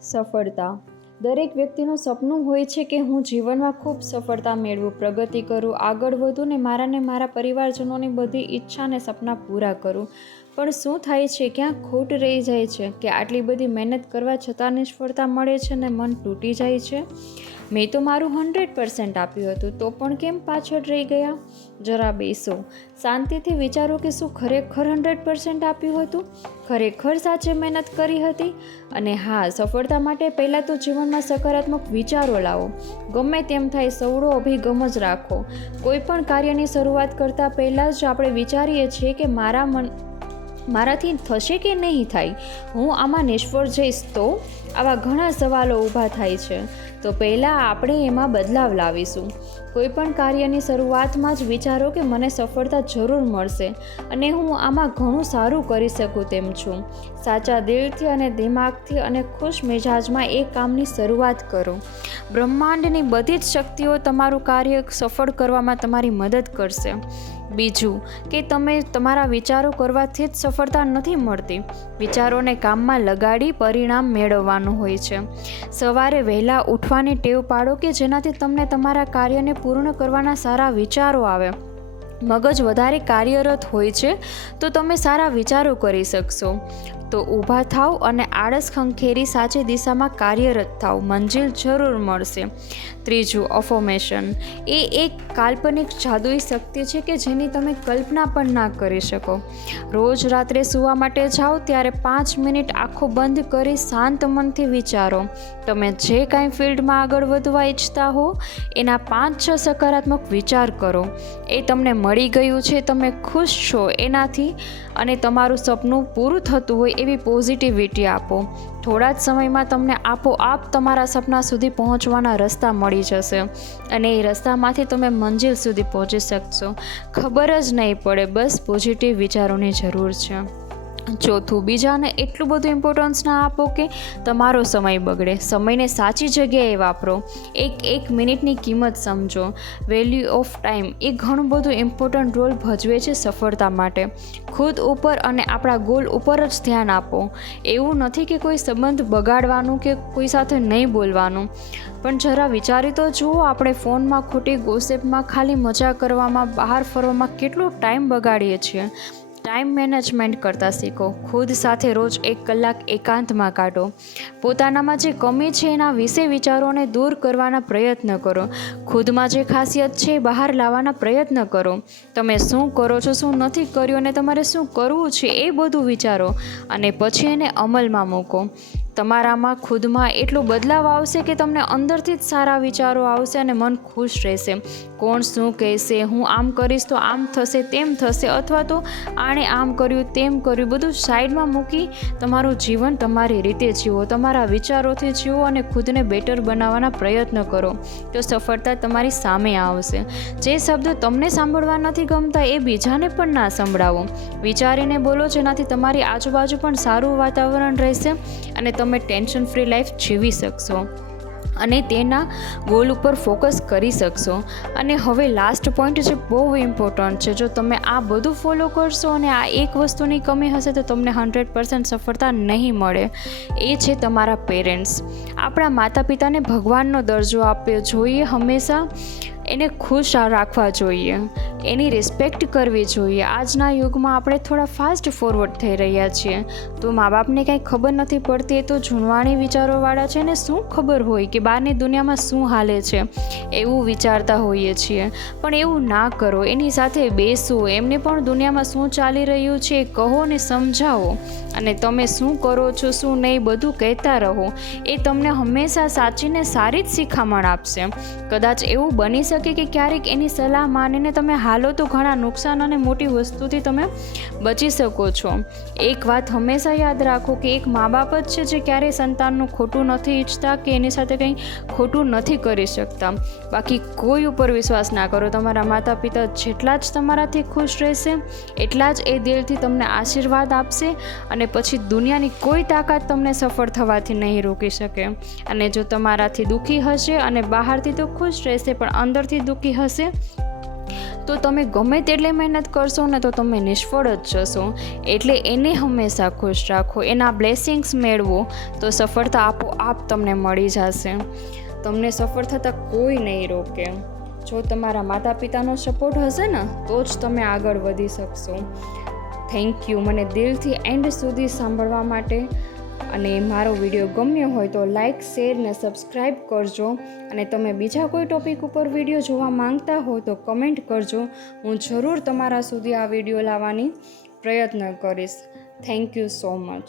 સફળતા. દરેક વ્યક્તિનું સપનું હોય છે કે હું જીવનમાં ખૂબ સફળતા મેળવું, પ્રગતિ કરું, આગળ વધું ને મારાને મારા પરિવારજનોની બધી ઈચ્છા અને સપના પૂરા કરું. પણ શું થાય છે, ક્યાં ખોટ રહી જાય છે, કે આટલી બધી મહેનત કરવા છતાં નિષ્ફળતા મળે છે ને મન તૂટી જાય છે? મેં તો મારું હંડ્રેડ પર્સન્ટ આપ્યું હતું, તો પણ કેમ પાછળ રહી ગયા? જરા બેસો. શાંતિથી વિચારો કે શું ખરેખર હંડ્રેડ પર્સન્ટ આપ્યું હતું? ખરેખર સાચે મહેનત કરી હતી? અને હા, સફળતા માટે પહેલાં તો જીવનમાં સકારાત્મક વિચારો લાવો. ગમે તેમ થાય સવડો અભિગમ જ રાખો. કોઈ પણ કાર્યની શરૂઆત કરતાં પહેલાં જ આપણે વિચારીએ છીએ કે મારા મન, મારાથી થશે કે નહીં થાય? હું આમાં નિષ્ફળ જઈશ તો? આવા ઘણા સવાલો ઊભા થાય છે. તો પહેલાં આપણે એમાં બદલાવ લાવીશું. કોઈ પણ કાર્યની શરૂઆતમાં જ વિચારો કે મને સફળતા જરૂર મળશે અને હું આમાં ઘણું સારું કરી શકું તેમ છું. સાચા દિલથી અને દિમાગથી અને ખુશ મિજાજમાં એ કામની શરૂઆત કરો. બ્રહ્માંડની બધી જ શક્તિઓ તમારું કાર્ય સફળ કરવામાં તમારી મદદ કરશે. બીજું કે તમે તમારા વિચારો કરવાથી જ સફળતા નથી મળતી. વિચારોને કામમાં લગાડી પરિણામ મેળવવાનું હોય છે. સવારે વહેલા ઉઠવાની ટેવ પાડો કે જેનાથી તમને તમારા કાર્યને પૂર્ણ કરવાના સારા વિચારો આવે. મગજ વધારે કાર્યરત હોય છે, તો તમે સારા વિચારો કરી શકશો. તો ઊભા થાવ અને આળસ ખંખેરી સાચી દિશામાં કાર્યરત થાવ. મંજિલ જરૂર મળશે. ત્રીજું અફોમેશન એ એક કાલ્પનિક જાદુઈ શક્તિ છે કે જેની તમે કલ્પના પણ ના કરી શકો. રોજ રાત્રે સૂવા માટે જાઓ, ત્યારે પાંચ મિનિટ આંખો બંધ કરી શાંત મનથી વિચારો. તમે જે કાંઈ ફિલ્ડમાં આગળ વધવા ઈચ્છતા હો, એના પાંચ છ સકારાત્મક વિચાર કરો. એ તમને મળી ગયું છે, તમે ખુશ છો એનાથી અને તમારું સપનું પૂરું થતું હોય એવી પોઝિટિવિટી આપો. થોડા જ સમયમાં તમને આપોઆપ તમારા સપના સુધી પહોંચવાના રસ્તા મળી જશે અને એ રસ્તામાંથી તમે મંજિલ સુધી પહોંચી શકશો. ખબર જ નહીં પડે, બસ પોઝિટિવ વિચારોની જરૂર છે. ચોથું બીજાને એટલું બધું ઇમ્પોર્ટન્સ ના આપો કે તમારો સમય બગડે. સમયને સાચી જગ્યાએ વાપરો. એક એક મિનિટની કિંમત સમજો. વેલ્યુ ઓફ ટાઈમ એ ઘણું બધું ઇમ્પોર્ટન્ટ રોલ ભજવે છે સફળતા માટે. ખુદ ઉપર અને આપણા ગોલ ઉપર જ ધ્યાન આપો. એવું નથી કે કોઈ સંબંધ બગાડવાનું કે કોઈ સાથે નહીં બોલવાનું. પણ જરા વિચારી તો જુઓ, આપણે ફોનમાં ખોટી ગોસેપમાં ખાલી મજા કરવામાં, બહાર ફરવામાં કેટલો ટાઈમ બગાડીએ છીએ. ટાઈમ મેનેજમેન્ટ કરતાં શીખો. ખુદ સાથે રોજ એક કલાક એકાંતમાં કાઢો. પોતાનામાં જે કમી છે એના વિશે વિચારોને દૂર કરવાના પ્રયત્ન કરો. ખુદમાં જે ખાસિયત છે એ બહાર લાવવાના પ્રયત્ન કરો. તમે શું કરો છો, શું નથી કર્યું અને તમારે શું કરવું છે એ બધું વિચારો અને પછી એને અમલમાં મૂકો. તમારામાં ખુદમાં એટલો બદલાવ આવશે કે તમને અંદરથી જ સારા વિચારો આવશે અને મન ખુશ રહેશે. કોણ શું કહેશે? હું આમ કરીશ તો આમ થશે, તેમ થશે અથવા તો આણે આમ કર્યું, તેમ કર્યું. બધું સાઈડમાં મૂકી તમારું જીવન તમારી રીતે જીવો, તમારા વિચારોથી જીવો અને ખુદને બેટર બનાવવાના પ્રયત્ન કરો. તો સફળતા તમારી સામે આવશે. જે શબ્દો તમને સાંભળવા નથી ગમતા એ બીજાને પણ ના સંભળાવો. વિચારીને બોલો જેનાથી તમારી આજુબાજુ પણ સારું વાતાવરણ રહેશે અને તમે ટેન્શન ફ્રી લાઈફ જીવી શકશો. અને તેના ગોલ ઉપર ફોકસ કરી શકશો. અને હવે લાસ્ટ પોઈન્ટ જે બહુ ઇમ્પોર્ટન્ટ છે, જો તમે આ બધું ફોલો કરશો અને આ એક વસ્તુની કમી હશે તો તમને હંડ્રેડ પર્સન્ટ સફળતા નહીં મળે. એ છે તમારા પેરેન્ટ્સ આપણા માતા પિતાને ભગવાનનો દરજ્જો આપ્યો જોઈએ હંમેશા. એને ખુશ રાખવા જોઈએ. એની રિસ્પેક્ટ કરવી જોઈએ. આજના યુગમાં આપણે થોડા ફાસ્ટ ફોરવર્ડ થઈ રહ્યા છીએ. તો મા બાપને કાંઈ ખબર નથી પડતી, એ તો જૂનવાણી વિચારોવાળા છે ને, શું ખબર હોય કે બહારની દુનિયામાં શું હાલે છે? એવું વિચારતા હોઈએ છીએ. પણ એવું ના કરો. એની સાથે બેસો. એમને પણ દુનિયામાં શું ચાલી રહ્યું છે કહો ને સમજાવો. અને તમે શું કરો છો, શું નહીં, બધું કહેતા રહો. એ તમને હંમેશા સાચીને સારી જ શિખામણ આપશે. કદાચ એવું બની શકે કે ક્યારેક એની સલાહ માનીને તમે હાલો તો ઘણા નુકસાન અને મોટી વસ્તુથી તમે બચી શકો છો. એક વાત હંમેશા યાદ રાખો કે એક મા બાપ જ છે જે ક્યારેય સંતાનનું ખોટું નથી ઈચ્છતા કે એની સાથે કંઈ ખોટું નથી કરી શકતા. બાકી કોઈ ઉપર વિશ્વાસ ના કરો. તમારા માતા પિતા જેટલા જ તમારાથી ખુશ રહેશે, એટલા જ એ દિલથી તમને આશીર્વાદ આપશે અને પછી દુનિયાની કોઈ તાકાત તમને સફળ થવાથી નહીં રોકી શકે. અને જો તમારાથી દુઃખી હશે અને બહારથી તો ખુશ રહેશે, પણ અંદરથી દુઃખી હશે? તો તમે ગમે તેટલી મહેનત કરશો ને તો તમે નિષ્ફળ જ જશો. એટલે એને હંમેશા ખુશ રાખો. એના બ્લેસિંગ્સ મેળવો તો સફળતા આપોઆપ તમને મળી જશે. તમને સફળ થતાં કોઈ નહીં રોકે. જો તમારા માતા પિતાનો સપોર્ટ હશે ને, તો જ તમે આગળ વધી શકશો. થેન્ક યુ મને દિલથી એન્ડ સુધી સાંભળવા માટે અને મારો વીડિયો ગમ્યો હોય તો લાઇક શેર ને સબસ્ક્રાઈબ કરજો. અને તમે બીજા કોઈ ટોપિક ઉપર વીડિયો જોવા માંગતા હો તો કમેન્ટ કરજો. હું જરૂર તમારા સુધી આ વીડિયો લાવવાની પ્રયત્ન કરીશ. Thank you so much.